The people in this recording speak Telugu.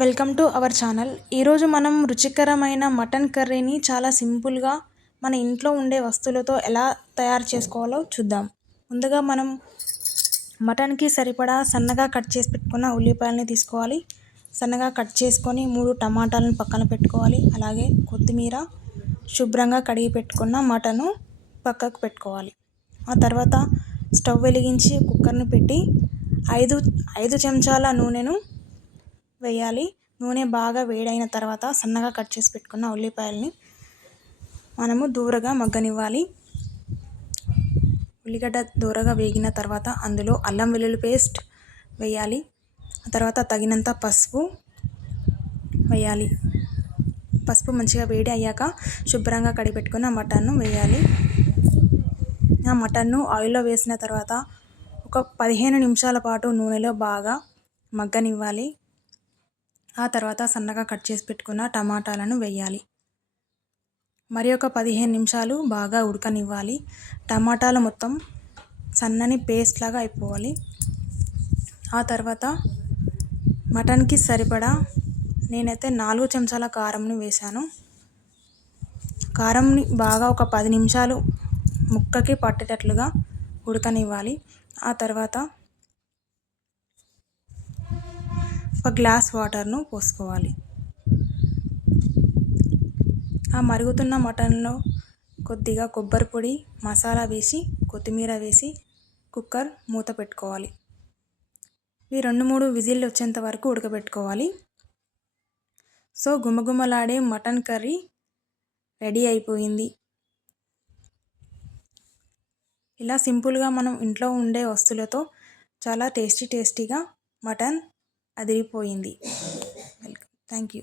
Welcome to our channel. ఈరోజు మనం రుచికరమైన మటన్ కర్రీని చాలా సింపుల్గా మన ఇంట్లో ఉండే వస్తువులతో ఎలా తయారు చేసుకోవాలో చూద్దాం. ముందుగా మనం మటన్కి సరిపడా సన్నగా కట్ చేసి పెట్టుకున్న ఉల్లిపాయలని తీసుకోవాలి. సన్నగా కట్ చేసుకొని 3 టమాటాలను పక్కన పెట్టుకోవాలి. అలాగే కొత్తిమీర, శుభ్రంగా కడిగి పెట్టుకున్న మటను పక్కకు పెట్టుకోవాలి. ఆ తర్వాత స్టవ్ వెలిగించి కుక్కర్ను పెట్టి 5 చెంచాల నూనెను వేయాలి. నూనె బాగా వేడైన తర్వాత సన్నగా కట్ చేసి పెట్టుకున్న ఉల్లిపాయలని మనము దూరగా మగ్గనివ్వాలి. ఉల్లిగడ్డ దూరగా వేగిన తర్వాత అందులో అల్లం వెల్లుల్లి పేస్ట్ వేయాలి. ఆ తర్వాత తగినంత పసుపు వేయాలి. పసుపు మంచిగా వేడి అయ్యాక శుభ్రంగా కడిగి పెట్టుకున్న మటన్ను వేయాలి. ఆ మటన్ను ఆయిల్లో వేసిన తర్వాత ఒక 15 నిమిషాల పాటు నూనెలో బాగా మగ్గనివ్వాలి. ఆ తర్వాత సన్నగా కట్ చేసి పెట్టుకున్న టమాటాలను వేయాలి. మరి ఒక 15 నిమిషాలు బాగా ఉడకనివ్వాలి. టమాటాలు మొత్తం సన్నని పేస్ట్ లాగా అయిపోవాలి. ఆ తర్వాత మటన్కి సరిపడా నేనైతే 4 చెంచాల కారంని వేశాను. కారంని బాగా ఒక 10 నిమిషాలు ముక్కకి పట్టేటట్లుగా ఉడకనివ్వాలి. ఆ తర్వాత ఒక గ్లాస్ వాటర్ను పోసుకోవాలి. ఆ మరుగుతున్న మటన్లో కొద్దిగా కొబ్బరి పొడి, మసాలా వేసి కొత్తిమీర వేసి కుక్కర్ మూత పెట్టుకోవాలి. ఇవి 2-3 విజిల్లు వచ్చేంత వరకు ఉడకబెట్టుకోవాలి. సో గుమగుమలాడే మటన్ కర్రీ రెడీ అయిపోయింది. ఇలా సింపుల్గా మనం ఇంట్లో ఉండే వస్తువులతో చాలా టేస్టీగా మటన్ అదిరిపోయింది. వెల్కమ్. Thank you.